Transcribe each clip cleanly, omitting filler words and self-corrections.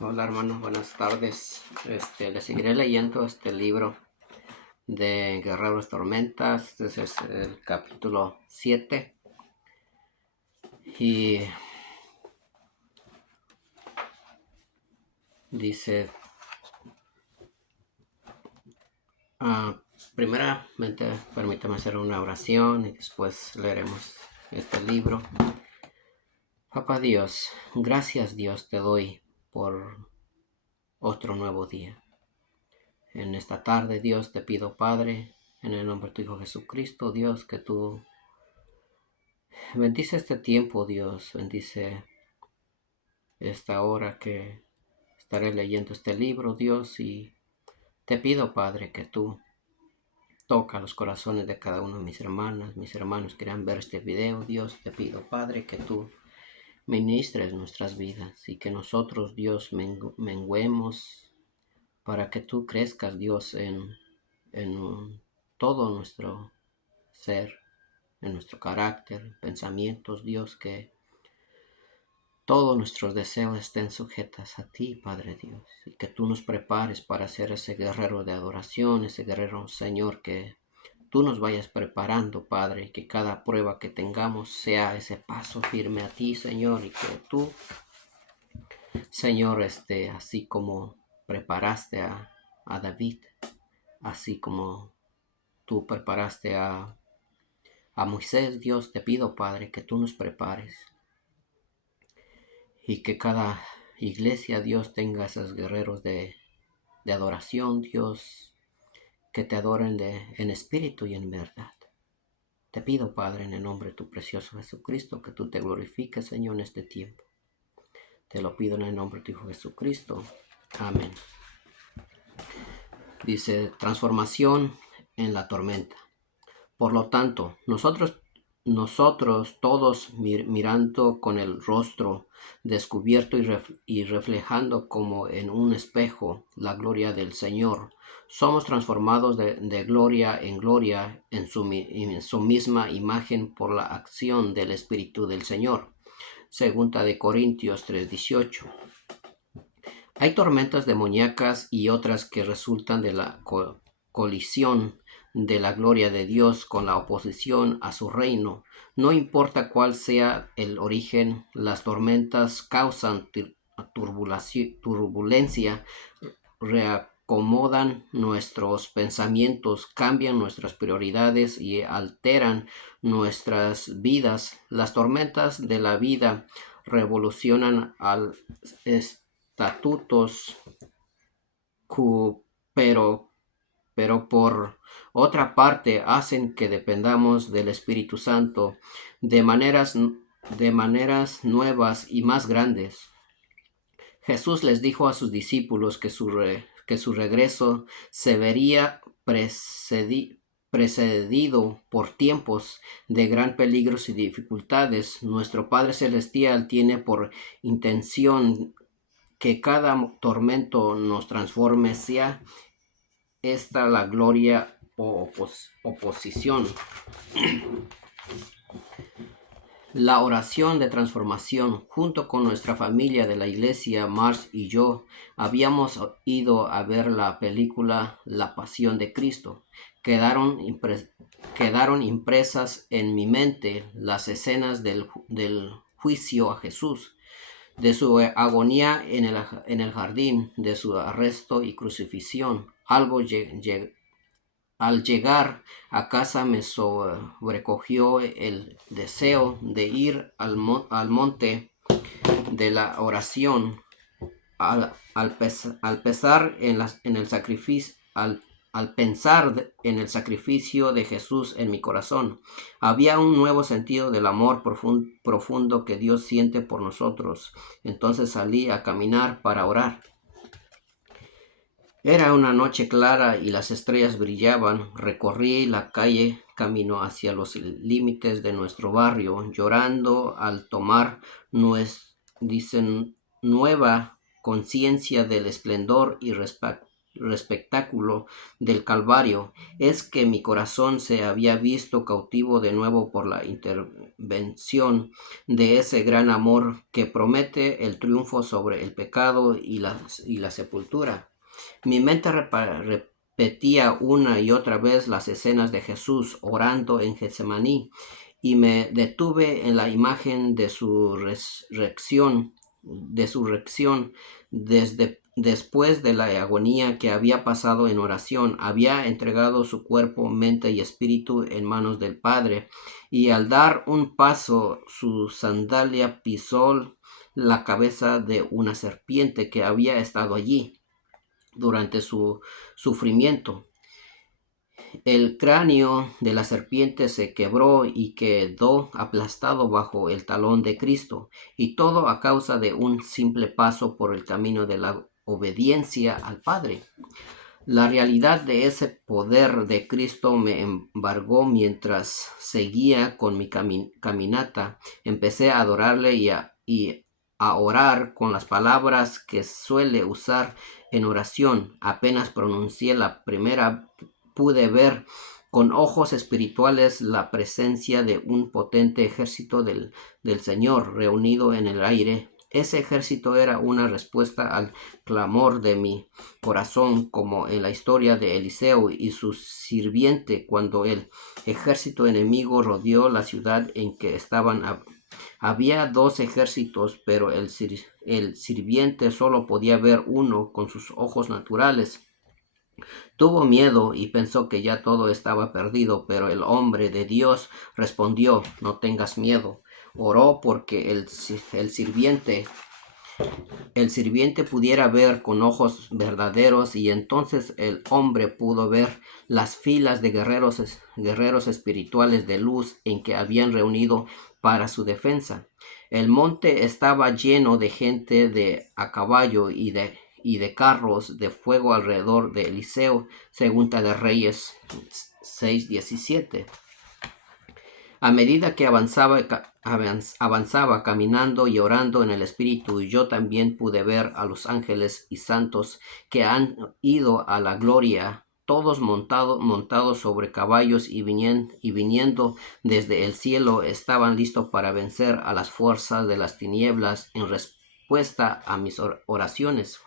Hola hermanos, buenas tardes. Les seguiré leyendo este libro de Guerreros Tormentas. Este es el capítulo 7. Y dice, primeramente permítame hacer una oración y después leeremos este libro. Papá Dios, gracias Dios te doy por otro nuevo día. En esta tarde, Dios, te pido, Padre, en el nombre de tu Hijo Jesucristo, Dios, que tú bendice este tiempo, Dios, bendice esta hora que estaré leyendo este libro, Dios, y te pido, Padre, que tú toca los corazones de cada uno de mis hermanos quieran ver este video, Dios, te pido, Padre, que tú ministres nuestras vidas y que nosotros, Dios, menguemos para que tú crezcas, Dios, en todo nuestro ser, en nuestro carácter, pensamientos, Dios, que todos nuestros deseos estén sujetas a ti, Padre Dios, y que tú nos prepares para ser ese guerrero de adoración, ese guerrero, Señor, que tú nos vayas preparando, Padre, y que cada prueba que tengamos sea ese paso firme a ti, Señor, y que tú, Señor, así como preparaste a David, así como tú preparaste a Moisés, Dios, te pido, Padre, que tú nos prepares y que cada iglesia, Dios, tenga esos guerreros de adoración, Dios, que te adoren en espíritu y en verdad. Te pido, Padre, en el nombre de tu precioso Jesucristo, que tú te glorifiques, Señor, en este tiempo. Te lo pido en el nombre de tu Hijo Jesucristo. Amén. Dice, transformación en la tormenta. Por lo tanto, nosotros todos mirando con el rostro descubierto y reflejando como en un espejo la gloria del Señor, somos transformados de gloria en gloria en su misma imagen por la acción del Espíritu del Señor. Segunda de Corintios 3:18. Hay tormentas demoníacas y otras que resultan de la colisión de la gloria de Dios con la oposición a su reino. No importa cuál sea el origen, las tormentas causan turbulencia, reacomodan nuestros pensamientos, cambian nuestras prioridades y alteran nuestras vidas. Las tormentas de la vida revolucionan al estatutos, pero por otra parte hacen que dependamos del Espíritu Santo de maneras nuevas y más grandes. Jesús les dijo a sus discípulos que su regreso se vería precedido por tiempos de gran peligros y dificultades. Nuestro Padre Celestial tiene por intención que cada tormento nos transforme, sea esta la gloria o oposición. La oración de transformación, junto con nuestra familia de la iglesia, Marsh y yo, habíamos ido a ver la película La Pasión de Cristo. Quedaron impresas en mi mente las escenas del juicio a Jesús, de su agonía en el jardín, de su arresto y crucifixión. Al llegar a casa me sobrecogió el deseo de ir al monte de la oración, al pensar en el sacrificio, al pensar en el sacrificio de Jesús en mi corazón. Había un nuevo sentido del amor profundo que Dios siente por nosotros. Entonces salí a caminar para orar. Era una noche clara y las estrellas brillaban. Recorrí la calle camino hacia los límites de nuestro barrio, llorando al tomar nueva conciencia del esplendor y espectáculo del Calvario es que mi corazón se había visto cautivo de nuevo por la intervención de ese gran amor que promete el triunfo sobre el pecado y la sepultura. Mi mente repetía una y otra vez las escenas de Jesús orando en Getsemaní y me detuve en la imagen de su resurrección, después de la agonía que había pasado en oración. Había entregado su cuerpo, mente y espíritu en manos del Padre, y al dar un paso su sandalia pisó la cabeza de una serpiente que había estado allí durante su sufrimiento. El cráneo de la serpiente se quebró y quedó aplastado bajo el talón de Cristo, y todo a causa de un simple paso por el camino de la obediencia al Padre. La realidad de ese poder de Cristo me embargó mientras seguía con mi caminata. Empecé a adorarle y a orar con las palabras que suele usar en oración. Apenas pronuncié la primera, pude ver con ojos espirituales la presencia de un potente ejército del Señor reunido en el aire. Ese ejército era una respuesta al clamor de mi corazón, como en la historia de Eliseo y su sirviente, cuando el ejército enemigo rodeó la ciudad en que estaban. Había 2 ejércitos, pero el sirviente solo podía ver uno con sus ojos naturales. Tuvo miedo y pensó que ya todo estaba perdido, pero el hombre de Dios respondió: no tengas miedo. Oró porque el sirviente pudiera ver con ojos verdaderos, y entonces el hombre pudo ver las filas de guerreros espirituales de luz en que habían reunido para su defensa. El monte estaba lleno de gente a caballo y de carros de fuego alrededor de Eliseo. Segunda de Reyes 6:17. A medida que avanzaba caminando y orando en el Espíritu, yo también pude ver a los ángeles y santos que han ido a la gloria, todos montados sobre caballos y viniendo desde el cielo. Estaban listos para vencer a las fuerzas de las tinieblas en respuesta a mis oraciones.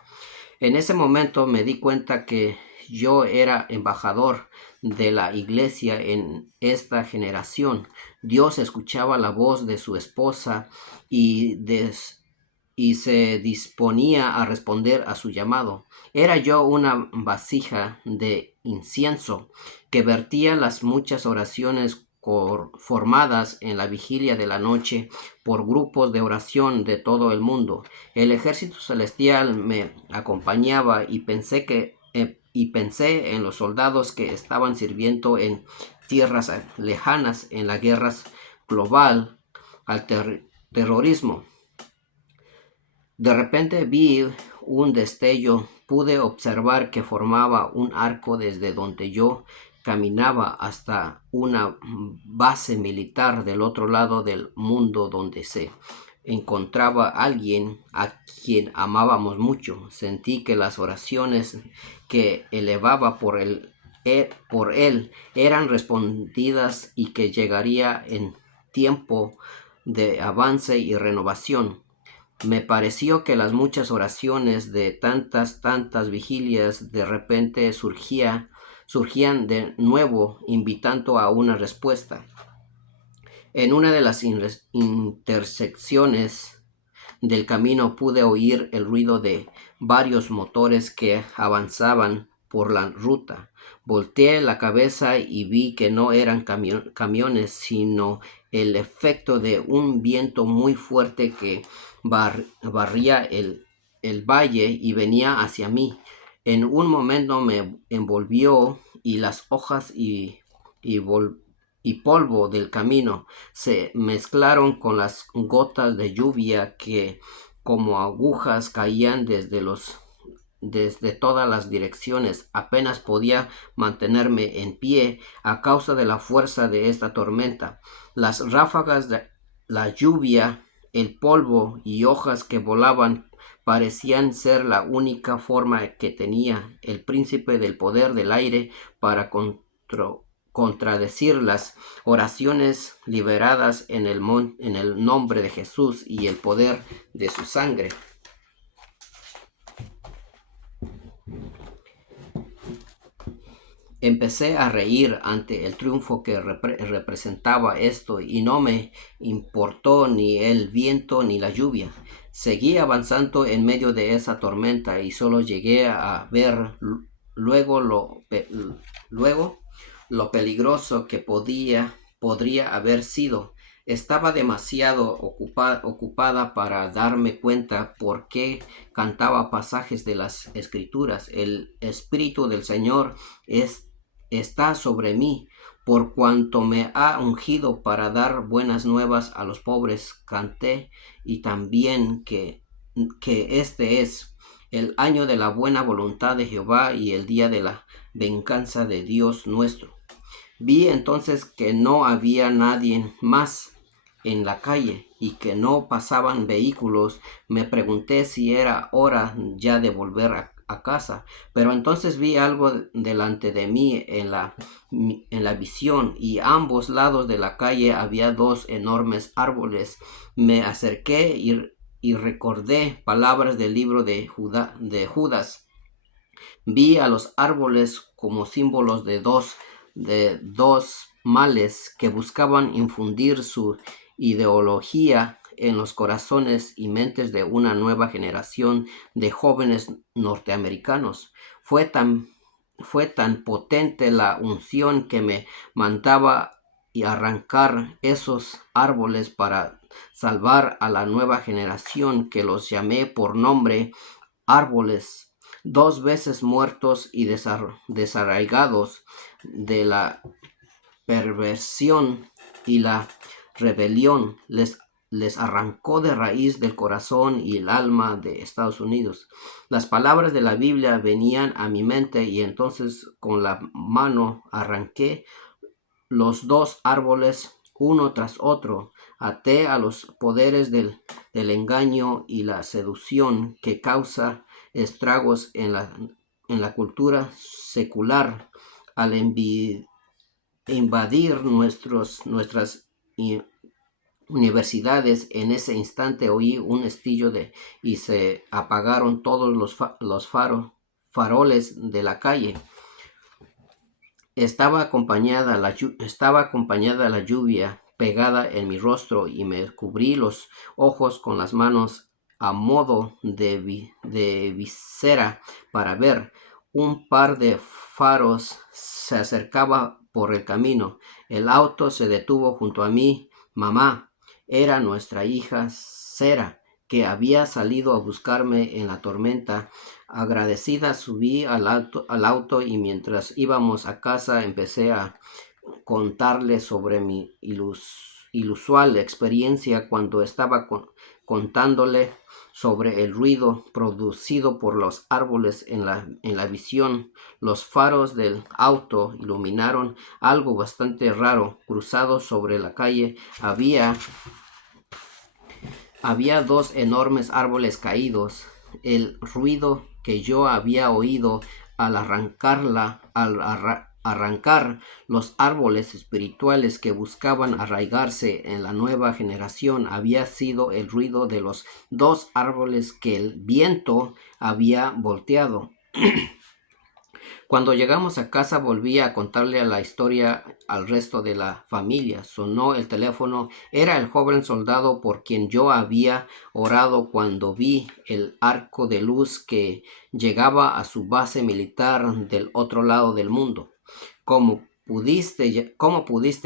En ese momento me di cuenta que yo era embajador de la iglesia en esta generación. Dios escuchaba la voz de su esposa y se disponía a responder a su llamado. Era yo una vasija de incienso que vertía las muchas oraciones formadas en la vigilia de la noche por grupos de oración de todo el mundo. El ejército celestial me acompañaba y pensé en los soldados que estaban sirviendo en tierras lejanas en la guerra global al terrorismo. De repente vi un destello. Pude observar que formaba un arco desde donde yo caminaba hasta una base militar del otro lado del mundo, donde se encontraba alguien a quien amábamos mucho. Sentí que las oraciones que elevaba por él eran respondidas y que llegaría en tiempo de avance y renovación. Me pareció que las muchas oraciones de tantas vigilias de repente surgían de nuevo, invitando a una respuesta. En una de las intersecciones del camino pude oír el ruido de varios motores que avanzaban por la ruta. Volteé la cabeza y vi que no eran camiones, sino el efecto de un viento muy fuerte que barría el valle y venía hacia mí. En un momento me envolvió, y las hojas y polvo del camino se mezclaron con las gotas de lluvia que como agujas caían desde todas las direcciones. Apenas podía mantenerme en pie a causa de la fuerza de esta tormenta. Las ráfagas de la lluvia el polvo y hojas que volaban parecían ser la única forma que tenía el príncipe del poder del aire para contradecir las oraciones liberadas en el nombre de Jesús y el poder de su sangre. Empecé a reír ante el triunfo que representaba esto y no me importó ni el viento ni la lluvia. Seguí avanzando en medio de esa tormenta y solo llegué a ver luego lo peligroso que podría haber sido. Estaba demasiado ocupada para darme cuenta por qué cantaba pasajes de las Escrituras. El Espíritu del Señor está sobre mí, por cuanto me ha ungido para dar buenas nuevas a los pobres. Canté y también que este es el año de la buena voluntad de Jehová y el día de la venganza de Dios nuestro. Vi entonces que no había nadie más en la calle y que no pasaban vehículos. Me pregunté si era hora ya de volver a casa, pero entonces vi algo delante de mí en la visión, y a ambos lados de la calle había dos enormes árboles. Me acerqué y recordé palabras del libro de Judas. Vi a los árboles como símbolos de dos males que buscaban infundir su ideología en los corazones y mentes de una nueva generación de jóvenes norteamericanos. Fue tan potente la unción que me mandaba y arrancar esos árboles para salvar a la nueva generación, que los llamé por nombre árboles 2 veces muertos y desarraigados de la perversión y la rebelión. Les arrancó de raíz del corazón y el alma de Estados Unidos. Las palabras de la Biblia venían a mi mente y entonces con la mano arranqué los dos árboles uno tras otro. Até a los poderes del engaño y la seducción que causa estragos en la cultura secular al invadir nuestras universidades. En ese instante oí un estillo y se apagaron todos los faroles de la calle. Estaba acompañada la lluvia pegada en mi rostro y me cubrí los ojos con las manos a modo de visera para ver. Un par de faros se acercaba por el camino. El auto se detuvo junto a mí. Mamá, era nuestra hija Sera, que había salido a buscarme en la tormenta. Agradecida subí al auto y mientras íbamos a casa empecé a contarle sobre mi inusual experiencia. Cuando estaba contándole sobre el ruido producido por los árboles en la visión, los faros del auto iluminaron algo bastante raro. Cruzado sobre la calle había dos enormes árboles caídos. El ruido que yo había oído al arrancar los árboles espirituales que buscaban arraigarse en la nueva generación había sido el ruido de los dos árboles que el viento había volteado. Cuando llegamos a casa volví a contarle la historia al resto de la familia. Sonó el teléfono. Era el joven soldado por quien yo había orado cuando vi el arco de luz que llegaba a su base militar del otro lado del mundo. ¿Cómo pudiste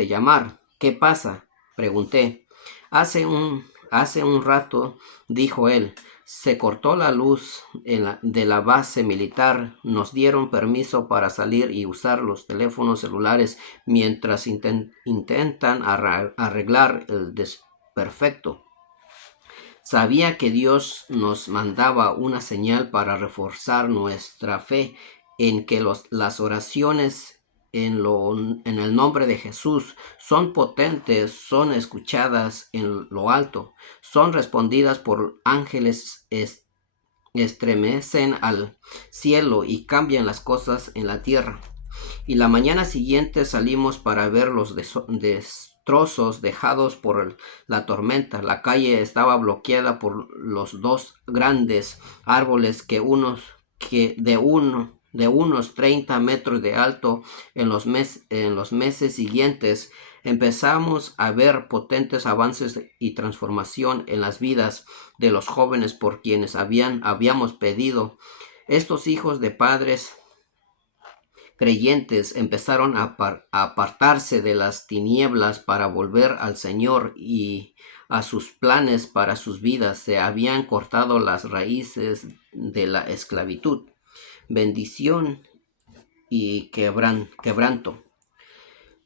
llamar? ¿Qué pasa?, pregunté. Hace un rato, dijo él, se cortó la luz de la base militar. Nos dieron permiso para salir y usar los teléfonos celulares mientras intentan arreglar el desperfecto. Sabía que Dios nos mandaba una señal para reforzar nuestra fe en que las oraciones en el nombre de Jesús, son potentes, son escuchadas en lo alto, son respondidas por ángeles, estremecen al cielo y cambian las cosas en la tierra. Y la mañana siguiente salimos para ver los destrozos dejados por la tormenta. La calle estaba bloqueada por los dos grandes árboles de unos 30 metros de alto. En los meses siguientes empezamos a ver potentes avances y transformación en las vidas de los jóvenes por quienes habíamos pedido. Estos hijos de padres creyentes empezaron a apartarse de las tinieblas para volver al Señor y a sus planes para sus vidas. Se habían cortado las raíces de la esclavitud, bendición y quebranto.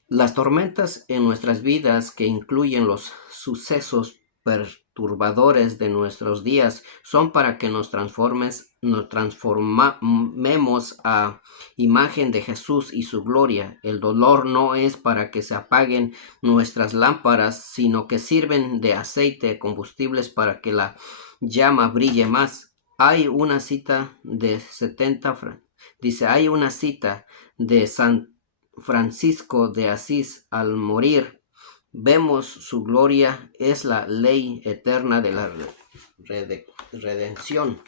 Las tormentas en nuestras vidas, que incluyen los sucesos perturbadores de nuestros días, son para que nos transformemos a imagen de Jesús y su gloria. El dolor no es para que se apaguen nuestras lámparas, sino que sirven de aceite, combustibles para que la llama brille más. Hay una cita de hay una cita de San Francisco de Asís al morir. Vemos su gloria, es la ley eterna de la redención.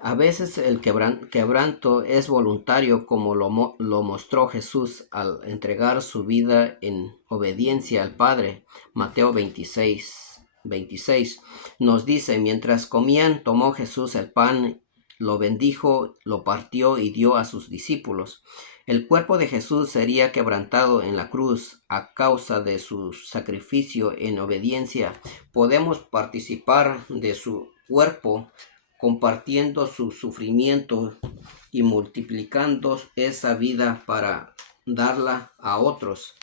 A veces el quebranto es voluntario, como lo mostró Jesús al entregar su vida en obediencia al Padre. Mateo 26 nos dice: mientras comían, tomó Jesús el pan, lo bendijo, lo partió y dio a sus discípulos. El cuerpo de Jesús sería quebrantado en la cruz a causa de su sacrificio en obediencia. Podemos participar de su cuerpo compartiendo su sufrimiento y multiplicando esa vida para darla a otros.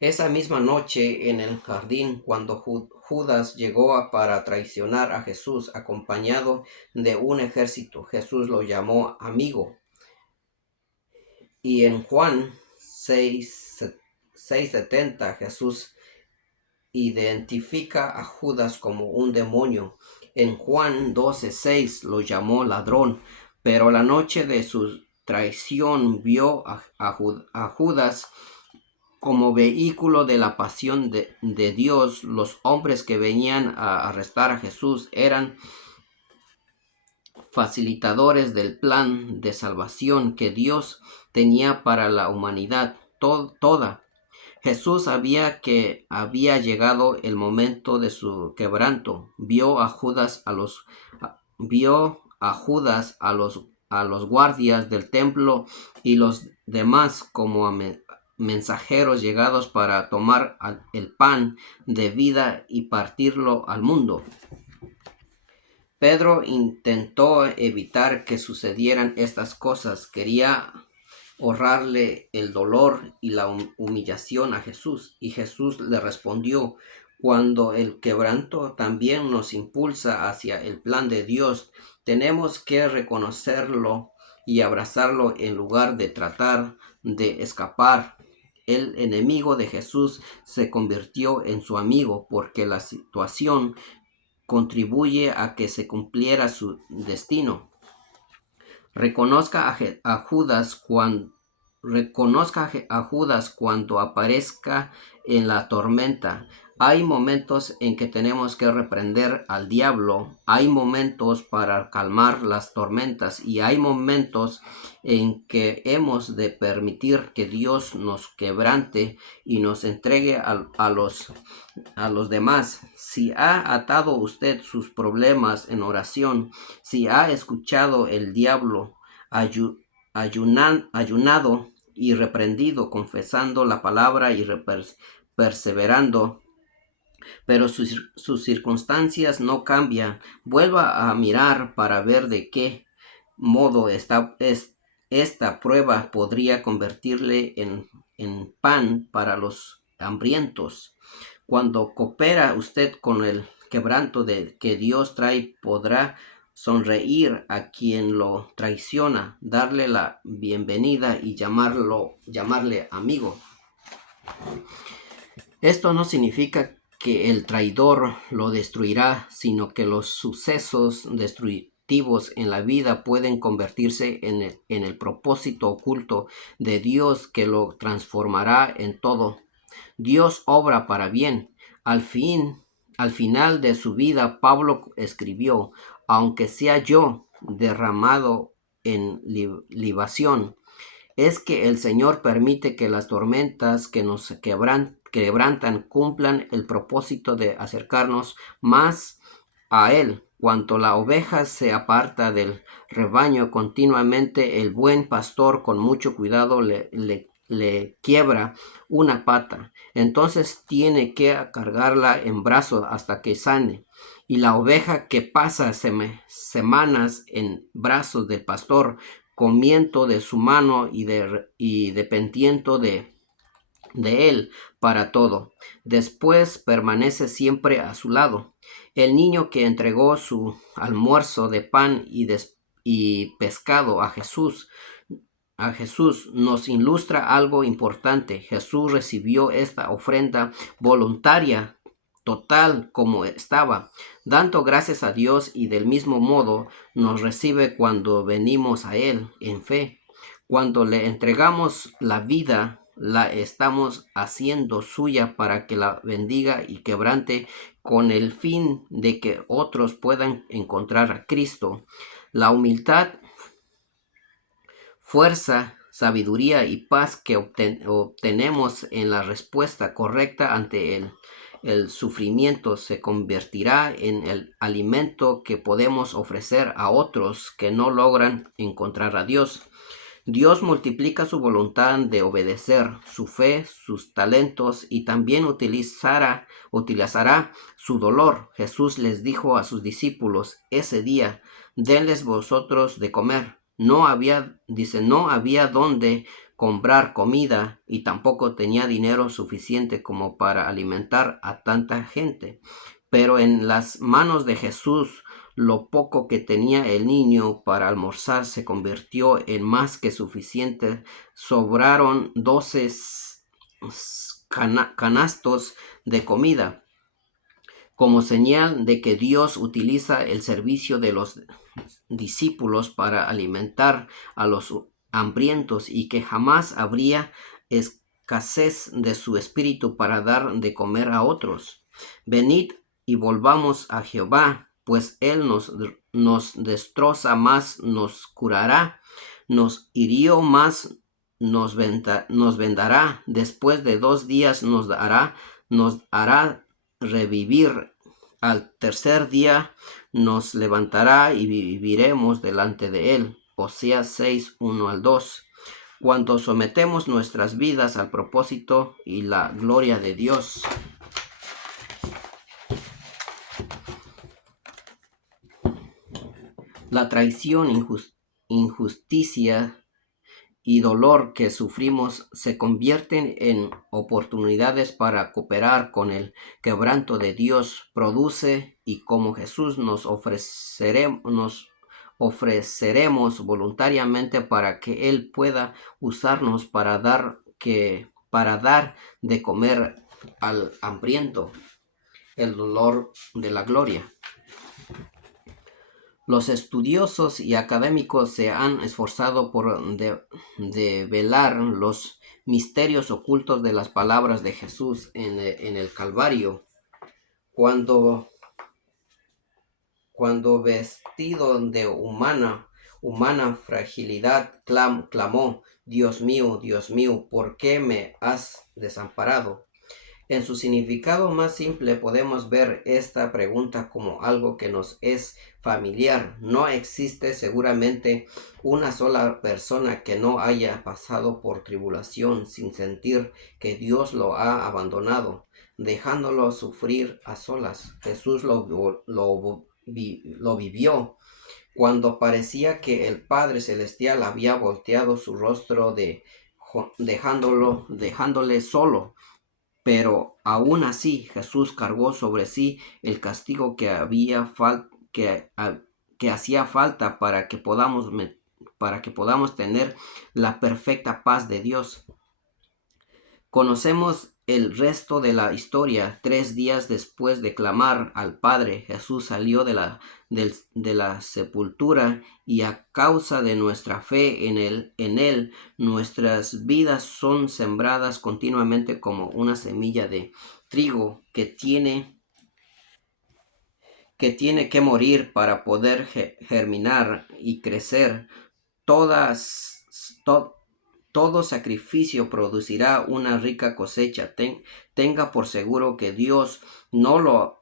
Esa misma noche en el jardín, cuando Judas llegó para traicionar a Jesús acompañado de un ejército, Jesús lo llamó amigo. Y en Juan 6:70 Jesús identifica a Judas como un demonio. En Juan 12:6 lo llamó ladrón, pero la noche de su traición vio a Judas como vehículo de la pasión de Dios. Los hombres que venían a arrestar a Jesús eran facilitadores del plan de salvación que Dios tenía para la humanidad toda. Jesús sabía que había llegado el momento de su quebranto. Vio a Judas a los guardias del templo y los demás como mensajeros llegados para tomar el pan de vida y partirlo al mundo. Pedro intentó evitar que sucedieran estas cosas. Quería ahorrarle el dolor y la humillación a Jesús. Y Jesús le respondió: cuando el quebranto también nos impulsa hacia el plan de Dios, tenemos que reconocerlo y abrazarlo en lugar de tratar de escapar. El enemigo de Jesús se convirtió en su amigo porque la situación contribuye a que se cumpliera su destino. Reconozca a Judas cuando aparezca en la tormenta. Hay momentos en que tenemos que reprender al diablo, hay momentos para calmar las tormentas y hay momentos en que hemos de permitir que Dios nos quebrante y nos entregue a los demás. Si ha atado usted sus problemas en oración, si ha escuchado el diablo, ayunado y reprendido, confesando la palabra y perseverando, pero sus circunstancias no cambian, vuelva a mirar para ver de qué modo esta prueba podría convertirle en pan para los hambrientos. Cuando coopera usted con el quebranto que Dios trae, podrá sonreír a quien lo traiciona, darle la bienvenida y llamarle amigo. Esto no significa que el traidor lo destruirá, sino que los sucesos destructivos en la vida pueden convertirse en el propósito oculto de Dios que lo transformará en todo. Dios obra para bien. Al final de su vida, Pablo escribió: aunque sea yo derramado en libación, es que el Señor permite que las tormentas que nos quebrantan cumplan el propósito de acercarnos más a Él. Cuando la oveja se aparta del rebaño continuamente, el buen pastor con mucho cuidado le quiebra una pata. Entonces tiene que cargarla en brazos hasta que sane. Y la oveja que pasa semanas en brazos del pastor, comiendo de su mano y dependiendo de él para todo, después permanece siempre a su lado. El niño que entregó su almuerzo de pan y pescado a Jesús nos ilustra algo importante. Jesús recibió esta ofrenda voluntaria, total como estaba, dando gracias a Dios, y del mismo modo nos recibe cuando venimos a Él en fe. Cuando le entregamos la vida, la estamos haciendo suya para que la bendiga y quebrante, con el fin de que otros puedan encontrar a Cristo. La humildad, fuerza, sabiduría y paz que obtenemos en la respuesta correcta ante el sufrimiento se convertirá en el alimento que podemos ofrecer a otros que no logran encontrar a Dios. Dios multiplica su voluntad de obedecer, su fe, sus talentos, y también utilizará su dolor. Jesús les dijo a sus discípulos ese día: denles vosotros de comer. No había dónde comprar comida, y tampoco tenía dinero suficiente como para alimentar a tanta gente. Pero en las manos de Jesús, lo poco que tenía el niño para almorzar se convirtió en más que suficiente. Sobraron 12 canastos de comida, como señal de que Dios utiliza el servicio de los discípulos para alimentar a los hambrientos, y que jamás habría escasez de su espíritu para dar de comer a otros. Venid y volvamos a Jehová, pues Él nos destroza, más nos curará, nos hirió, más nos vendará. Después de 2 días nos hará revivir. Al tercer día nos levantará y viviremos delante de Él. Oseas 6, 1 al 2. Cuando sometemos nuestras vidas al propósito y la gloria de Dios, la traición, injusticia y dolor que sufrimos se convierten en oportunidades para cooperar con el quebranto de Dios produce, y como Jesús nos ofreceremos voluntariamente para que Él pueda usarnos para dar de comer al hambriento. El dolor de la gloria. Los estudiosos y académicos se han esforzado por develar los misterios ocultos de las palabras de Jesús en el Calvario, cuando vestido de humana fragilidad, clamó: Dios mío, ¿por qué me has desamparado? En su significado más simple podemos ver esta pregunta como algo que nos es familiar. No existe seguramente una sola persona que no haya pasado por tribulación sin sentir que Dios lo ha abandonado, dejándolo sufrir a solas. Jesús lo vivió cuando parecía que el Padre Celestial había volteado su rostro dejándole solo. Pero aún así Jesús cargó sobre sí el castigo que que hacía falta para que podamos tener la perfecta paz de Dios. Conocemos el resto de la historia. 3 días después de clamar al Padre, Jesús salió de la sepultura, y a causa de nuestra fe en él, nuestras vidas son sembradas continuamente como una semilla de trigo que tiene que morir para poder germinar y crecer. Todas, to- Todo sacrificio producirá una rica cosecha. Tenga por seguro que Dios no la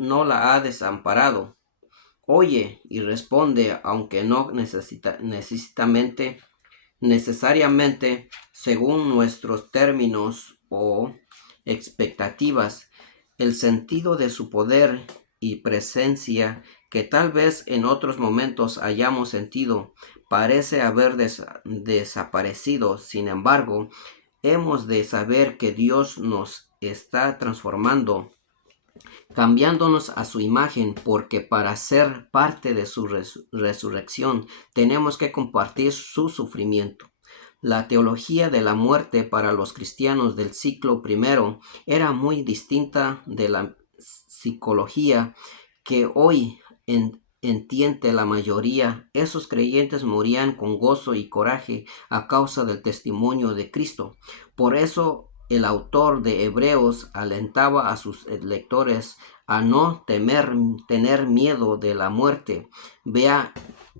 ha desamparado. Oye y responde, aunque no necesariamente según nuestros términos o expectativas. El sentido de su poder y presencia, que tal vez en otros momentos hayamos sentido, parece haber desaparecido. Sin embargo, hemos de saber que Dios nos está transformando, cambiándonos a su imagen, porque para ser parte de su resurrección tenemos que compartir su sufrimiento. La teología de la muerte para los cristianos del siglo I era muy distinta de la psicología que hoy entiende la mayoría. Esos creyentes morían con gozo y coraje a causa del testimonio de Cristo. Por eso el autor de Hebreos alentaba a sus lectores a no tener miedo de la muerte. Vea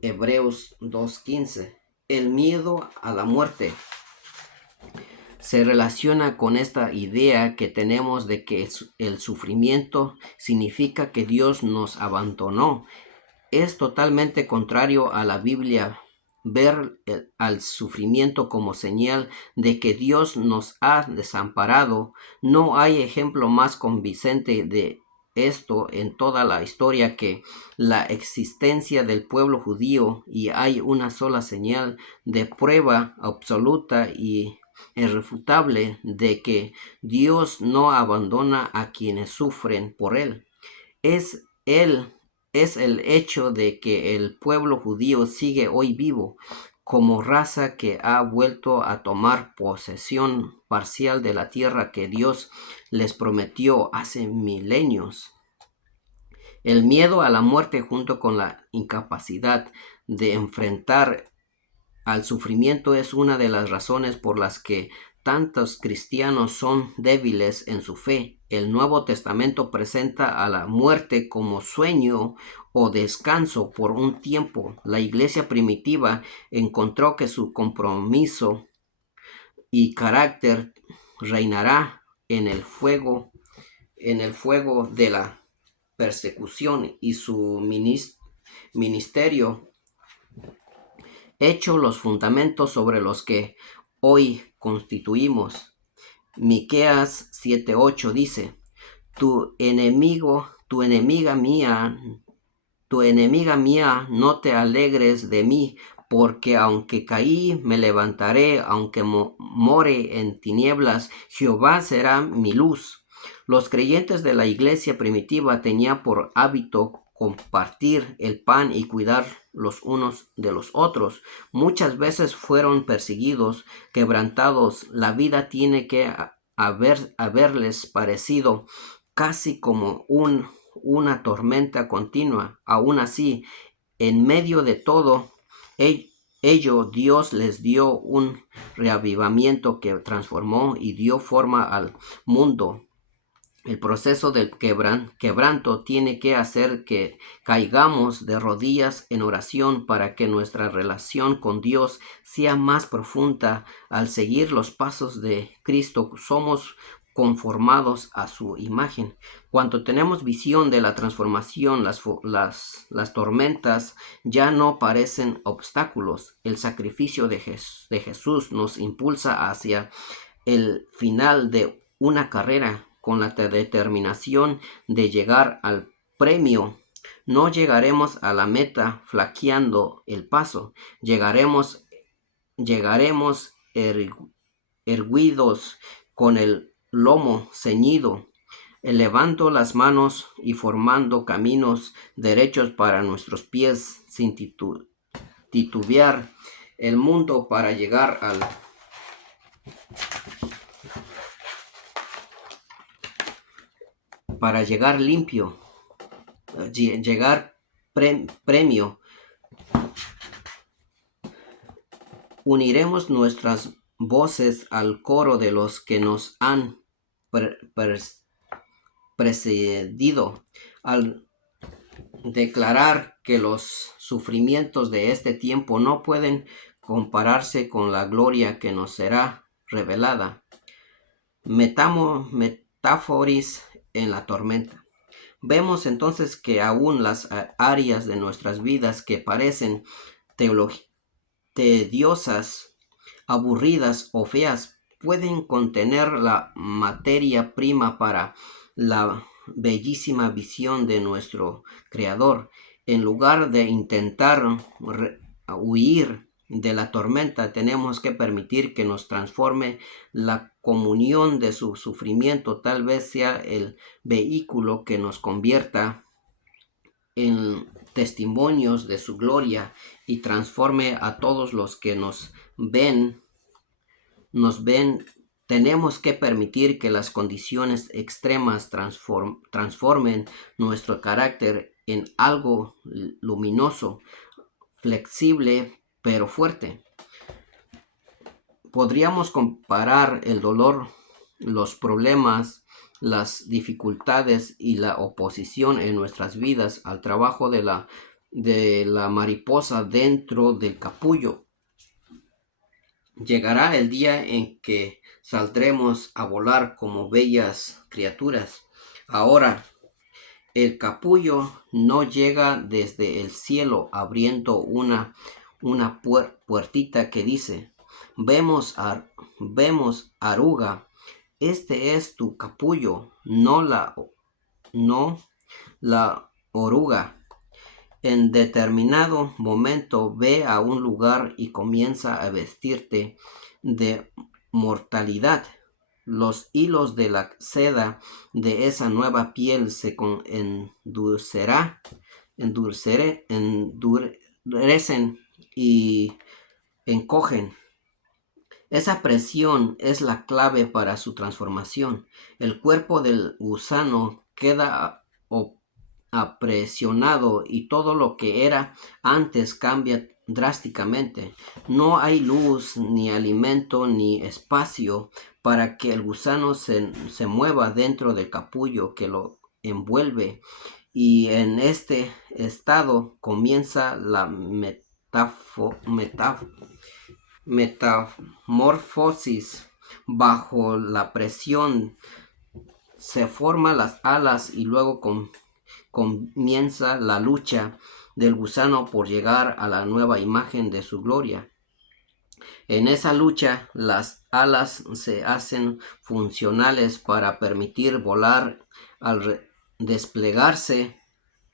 Hebreos 2:15. El miedo a la muerte se relaciona con esta idea que tenemos de que el sufrimiento significa que Dios nos abandonó. Es totalmente contrario a la Biblia ver al sufrimiento como señal de que Dios nos ha desamparado. No hay ejemplo más convincente de esto en toda la historia que la existencia del pueblo judío, y hay una sola señal de prueba absoluta y irrefutable de que Dios no abandona a quienes sufren por él. Es el hecho de que el pueblo judío sigue hoy vivo como raza que ha vuelto a tomar posesión parcial de la tierra que Dios les prometió hace milenios. El miedo a la muerte, junto con la incapacidad de enfrentar al sufrimiento, es una de las razones por las que tantos cristianos son débiles en su fe. El Nuevo Testamento presenta a la muerte como sueño o descanso por un tiempo. La iglesia primitiva encontró que su compromiso y carácter reinará en el fuego de la persecución, y su ministerio hecho los fundamentos sobre los que hoy constituimos. Miqueas 7:8 dice: tu enemiga mía, no te alegres de mí, porque aunque caí, me levantaré, aunque more en tinieblas, Jehová será mi luz. Los creyentes de la iglesia primitiva tenían por hábito compartir el pan y cuidar los unos de los otros. Muchas veces fueron perseguidos, quebrantados. La vida tiene que haberles parecido casi como una tormenta continua. Aún así, en medio de todo ello, Dios les dio un reavivamiento que transformó y dio forma al mundo. El proceso del quebranto tiene que hacer que caigamos de rodillas en oración para que nuestra relación con Dios sea más profunda. Al seguir los pasos de Cristo, somos conformados a su imagen. Cuando tenemos visión de la transformación, las tormentas ya no parecen obstáculos. El sacrificio de Jesús nos impulsa hacia el final de una carrera con la determinación de llegar al premio. No llegaremos a la meta flaqueando el paso. Llegaremos erguidos con el lomo ceñido. elevando las manos y formando caminos derechos para nuestros pies sin titubear el mundo para llegar limpio, llegar premio. Uniremos nuestras voces al coro de los que nos han precedido al declarar que los sufrimientos de este tiempo no pueden compararse con la gloria que nos será revelada. Metáforis en la tormenta. Vemos entonces que aún las áreas de nuestras vidas que parecen tediosas, aburridas o feas pueden contener la materia prima para la bellísima visión de nuestro Creador. En lugar de intentar huir de la tormenta, tenemos que permitir que nos transforme. La comunión de su sufrimiento tal vez sea el vehículo que nos convierta en testimonios de su gloria y transforme a todos los que nos ven. Tenemos que permitir que las condiciones extremas transformen nuestro carácter en algo luminoso, flexible, pero fuerte. Podríamos comparar el dolor, los problemas, las dificultades y la oposición en nuestras vidas al trabajo de la mariposa dentro del capullo. Llegará el día en que saldremos a volar como bellas criaturas. Ahora, el capullo no llega desde el cielo abriendo una puertita que dice: vemos aruga, este es tu capullo, no la oruga. En determinado momento ve a un lugar y comienza a vestirte de mortalidad. Los hilos de la seda de esa nueva piel se endurecen y encogen. Esa presión es la clave para su transformación. El cuerpo del gusano queda apresionado y todo lo que era antes cambia drásticamente. No hay luz, ni alimento, ni espacio para que el gusano se mueva dentro del capullo que lo envuelve. Y en este estado comienza la metamorfosis. Bajo la presión se forman las alas y luego comienza la lucha del gusano por llegar a la nueva imagen de su gloria. En esa lucha, las alas se hacen funcionales para permitir volar. Al desplegarse,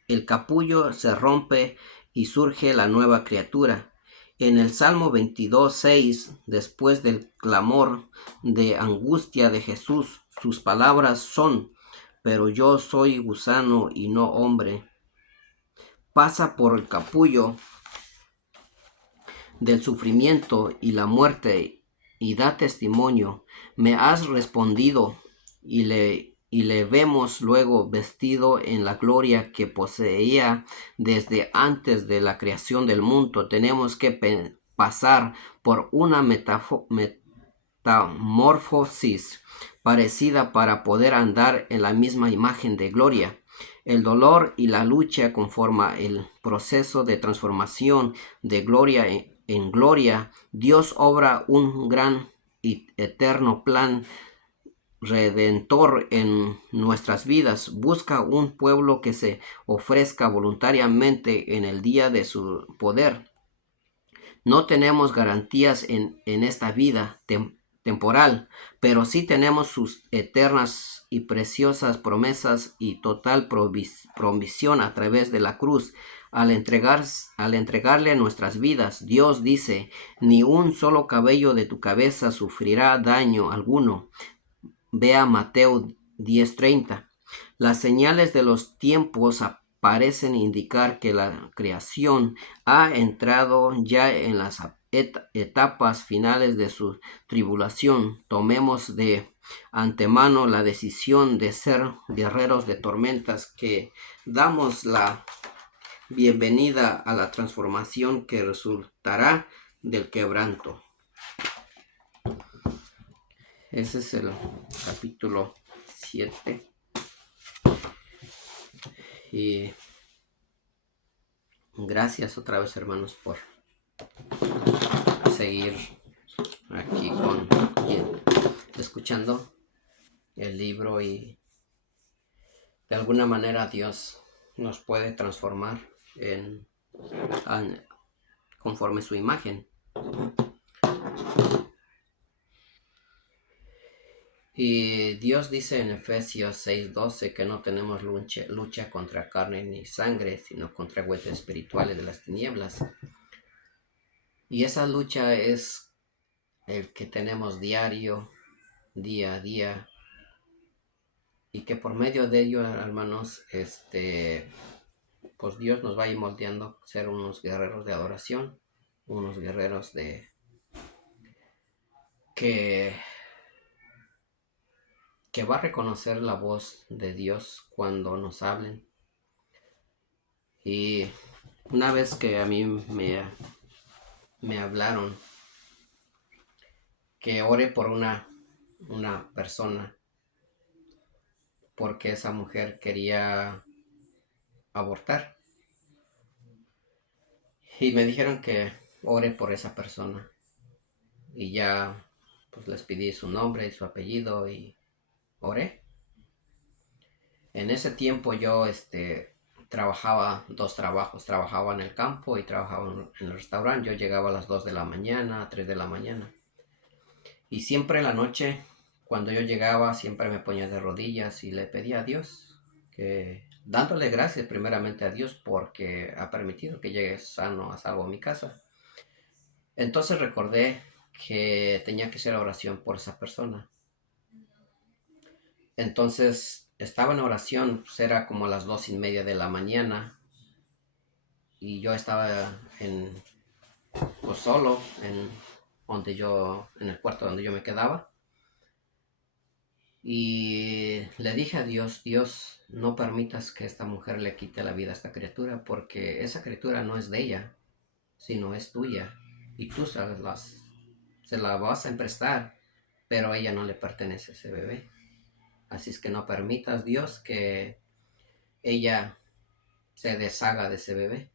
el capullo se rompe y surge la nueva criatura. En el Salmo 22:6, después del clamor de angustia de Jesús, sus palabras son: pero yo soy gusano y no hombre. Pasa por el capullo del sufrimiento y la muerte y da testimonio: me has respondido. Y le vemos luego vestido en la gloria que poseía desde antes de la creación del mundo. Tenemos que pasar por una metamorfosis parecida para poder andar en la misma imagen de gloria. El dolor y la lucha conforman el proceso de transformación de gloria en gloria. Dios obra un gran y eterno plan redentor en nuestras vidas. Busca un pueblo que se ofrezca voluntariamente en el día de su poder. No tenemos garantías en esta vida temporal, pero sí tenemos sus eternas y preciosas promesas y total provisión a través de la cruz. Al entregarle nuestras vidas, Dios dice: ni un solo cabello de tu cabeza sufrirá daño alguno. Vea Mateo 10:30. Las señales de los tiempos parecen indicar que la creación ha entrado ya en las etapas finales de su tribulación. Tomemos de antemano la decisión de ser guerreros de tormentas, que damos la bienvenida a la transformación que resultará del quebranto. Ese es el capítulo 7. Y gracias otra vez, hermanos, por seguir aquí escuchando el libro, y de alguna manera Dios nos puede transformar conforme su imagen. Y Dios dice en Efesios 6:12 que no tenemos lucha contra carne ni sangre, sino contra huestes espirituales de las tinieblas. Y esa lucha es el que tenemos diario, día a día, y que por medio de ello, hermanos, pues Dios nos va a ir moldeando, ser unos guerreros de adoración, unos guerreros que va a reconocer la voz de Dios cuando nos hablen. Y una vez que a mí me hablaron que ore por una persona, porque esa mujer quería abortar, y me dijeron que ore por esa persona, y ya pues les pedí su nombre y su apellido y oré. En ese tiempo yo trabajaba 2 trabajos, trabajaba en el campo y trabajaba en el restaurante. Yo llegaba a las 2 de la mañana, 3 de la mañana, y siempre en la noche, cuando yo llegaba, siempre me ponía de rodillas y le pedía a Dios, dándole gracias primeramente a Dios porque ha permitido que llegue sano a salvo a mi casa. Entonces recordé que tenía que hacer oración por esa persona. Entonces estaba en oración, pues era como a las 2:30 de la mañana, y yo estaba pues solo en el cuarto donde yo me quedaba. Y le dije a Dios: Dios, no permitas que esta mujer le quite la vida a esta criatura, porque esa criatura no es de ella, sino es tuya. Y tú se la vas a emprestar, pero a ella no le pertenece ese bebé. Así es que no permitas, Dios, que ella se deshaga de ese bebé.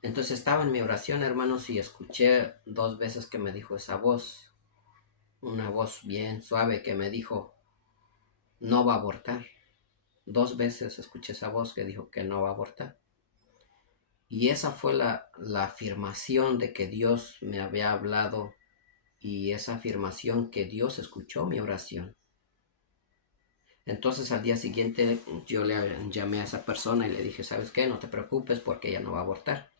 Entonces estaba en mi oración, hermanos, y escuché 2 veces que me dijo esa voz, una voz bien suave que me dijo: no va a abortar. 2 veces escuché esa voz que dijo que no va a abortar. Y esa fue la afirmación de que Dios me había hablado, y esa afirmación que Dios escuchó mi oración. Entonces al día siguiente yo le llamé a esa persona y le dije: ¿sabes qué? No te preocupes, porque ella no va a abortar.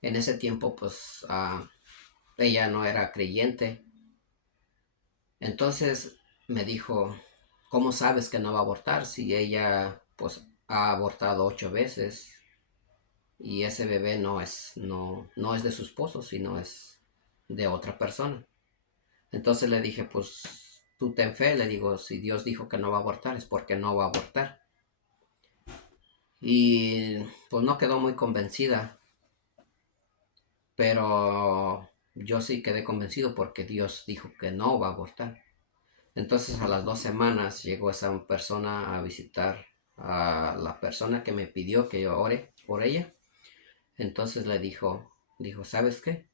En ese tiempo pues ella no era creyente. Entonces me dijo: ¿cómo sabes que no va a abortar si ella pues ha abortado 8 veces? Y ese bebé no es de su esposo, sino es de otra persona. Entonces le dije: pues tú ten fe, le digo, si Dios dijo que no va a abortar, es porque no va a abortar. Y pues no quedó muy convencida, pero yo sí quedé convencido porque Dios dijo que no va a abortar. Entonces a las 2 semanas llegó esa persona a visitar a la persona que me pidió que yo ore por ella. Entonces le dijo, ¿sabes qué?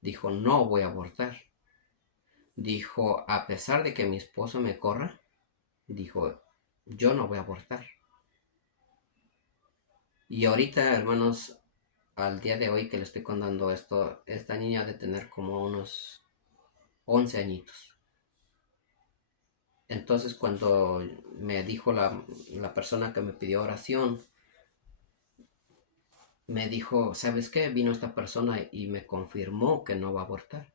Dijo: no voy a abortar. Dijo: a pesar de que mi esposo me corra, dijo, yo no voy a abortar. Y ahorita, hermanos, al día de hoy que le estoy contando esto, esta niña ha de tener como unos 11 añitos. Entonces cuando me dijo la persona que me pidió oración, me dijo: ¿sabes qué? Vino esta persona y me confirmó que no va a abortar.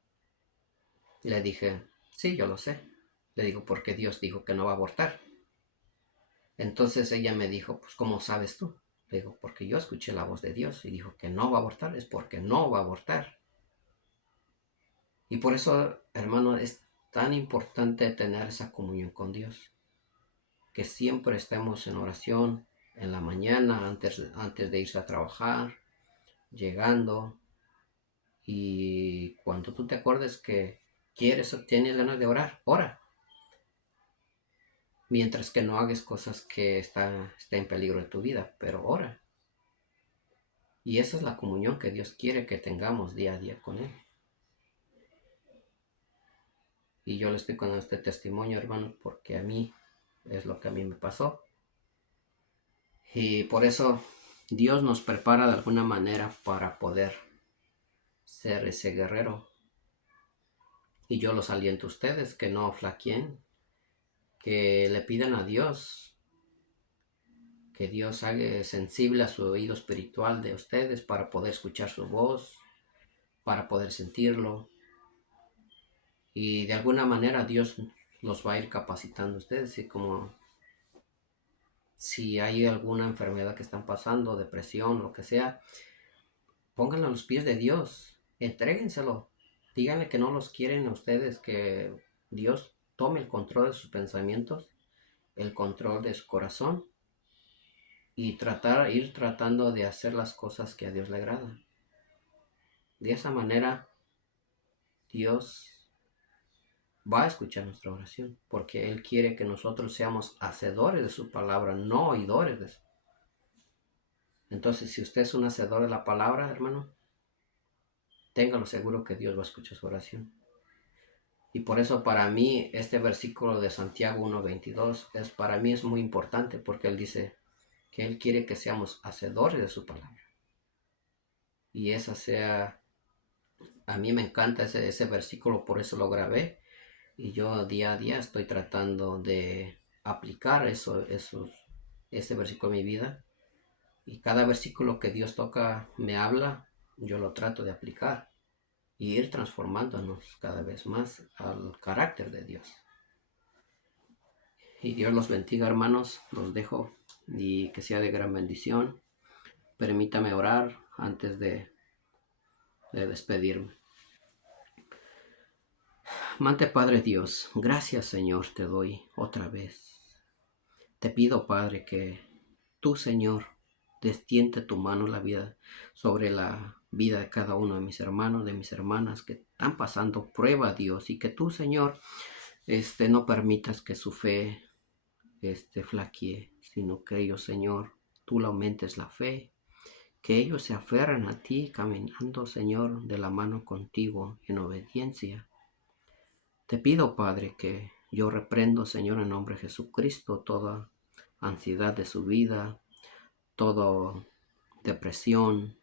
Le dije: sí, yo lo sé. Le digo: porque Dios dijo que no va a abortar. Entonces ella me dijo, pues ¿cómo sabes tú? Le digo, porque yo escuché la voz de Dios y dijo que no va a abortar, es porque no va a abortar. Y por eso, hermano, es tan importante tener esa comunión con Dios, que siempre estemos en oración en la mañana, antes de irse a trabajar, llegando, y cuando tú te acuerdes que quieres o tienes ganas de orar, ora, mientras que no hagas cosas que está en peligro de tu vida, pero ora. Y esa es la comunión que Dios quiere que tengamos día a día con Él. Y yo le estoy con este testimonio, hermano, porque a mí es lo que a mí me pasó. Y por eso Dios nos prepara de alguna manera para poder ser ese guerrero. Y yo los aliento a ustedes que no flaqueen, que le pidan a Dios, que Dios haga sensible a su oído espiritual de ustedes para poder escuchar su voz, para poder sentirlo. Y de alguna manera Dios los va a ir capacitando a ustedes. Y como si hay alguna enfermedad que están pasando, depresión, lo que sea, pónganlo a los pies de Dios, entréguenselo, díganle que no los quieren a ustedes, que Dios tome el control de sus pensamientos, el control de su corazón y ir tratando de hacer las cosas que a Dios le agradan. De esa manera Dios va a escuchar nuestra oración, porque Él quiere que nosotros seamos hacedores de su palabra, no oidores de su. Entonces, si usted es un hacedor de la palabra, hermano, téngalo seguro que Dios va a escuchar su oración. Y por eso para mí este versículo de Santiago 1:22 para mí es muy importante, porque Él dice que Él quiere que seamos hacedores de su palabra. Y esa sea, a mí me encanta ese versículo, por eso lo grabé. Y yo día a día estoy tratando de aplicar ese versículo en mi vida. Y cada versículo que Dios toca, me habla, yo lo trato de aplicar y ir transformándonos cada vez más al carácter de Dios. Y Dios los bendiga, hermanos, los dejo y que sea de gran bendición. Permítame orar antes de despedirme. Amante Padre Dios, gracias Señor te doy otra vez. Te pido, Padre, que tú, Señor, destiende tu mano sobre la vida de cada uno de mis hermanos, de mis hermanas que están pasando prueba, Dios, y que tú, Señor, no permitas que su fe flaquee, sino que ellos, Señor, tú le aumentes la fe, que ellos se aferran a ti caminando, Señor, de la mano contigo en obediencia. Te pido, Padre, que yo reprendo, Señor, en nombre de Jesucristo, toda ansiedad de su vida, toda depresión,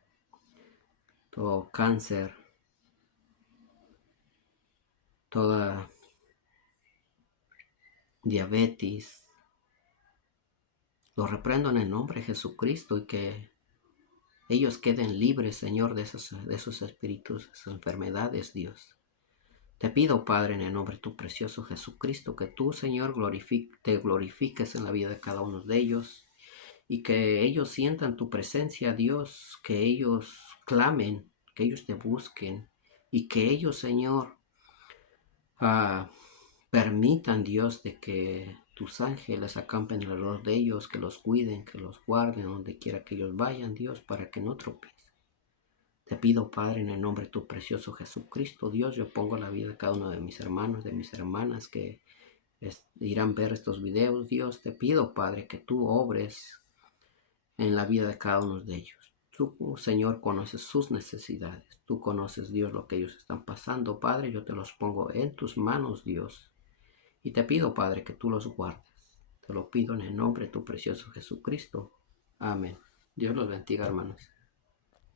todo cáncer, toda diabetes. Lo reprendo en el nombre de Jesucristo y que ellos queden libres, Señor, de esos espíritus, de esas enfermedades, Dios. Te pido, Padre, en el nombre de tu precioso Jesucristo, que tú, Señor, te glorifiques en la vida de cada uno de ellos y que ellos sientan tu presencia, Dios, que ellos clamen, que ellos te busquen y que ellos, Señor, permitan, Dios, de que tus ángeles acampen alrededor de ellos, que los cuiden, que los guarden donde quiera que ellos vayan, Dios, para que no tropiecen. Te pido, Padre, en el nombre de tu precioso Jesucristo, Dios, yo pongo la vida de cada uno de mis hermanos, de mis hermanas que irán a ver estos videos, Dios. Te pido, Padre, que tú obres en la vida de cada uno de ellos. Tú, Señor, conoces sus necesidades. Tú conoces, Dios, lo que ellos están pasando, Padre. Yo te los pongo en tus manos, Dios. Y te pido, Padre, que tú los guardes. Te lo pido en el nombre de tu precioso Jesucristo. Amén. Dios los bendiga, hermanos.